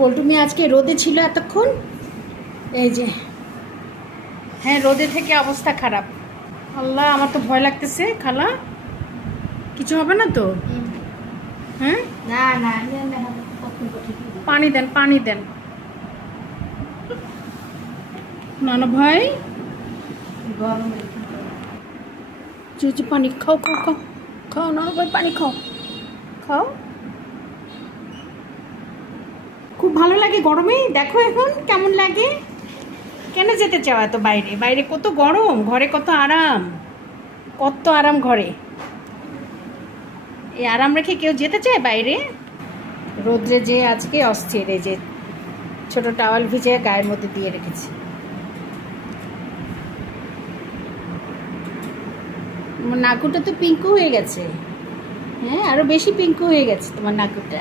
পল্টু মেয়ে আজকে রোদে ছিল এতক্ষণ, এই যে। হ্যাঁ, রোদে থেকে অবস্থা খারাপ। আল্লাহ, আমার তো ভয় লাগতেছে। খালা, কিছু হবে না তো? হ্যাঁ, না না, পানি দেন, পানি দেন। নানা ভাই, গরম যে পানি খাও, খাও, খাও, খাও। নানা ভাই, পানি খাও, খাও। খুব ভালো লাগে গরমে। দেখো এখন কেমন লাগে। কেন যেতে চাও এত বাইরে? বাইরে কত গরম, ঘরে কত আরাম। কত আরাম ঘরে। এই আরাম রেখে কেউ যেতে চায় বাইরে? রোদ্রে যে আজকে অস্থির। এই যে ছোট টাওয়াল ভিজে গায়ের মধ্যে দিয়ে রেখেছি। আমার নাকুটা তো পিঙ্কু হয়ে গেছে। হ্যাঁ, আরো বেশি পিঙ্কু হয়ে গেছে তোমার নাকুটা।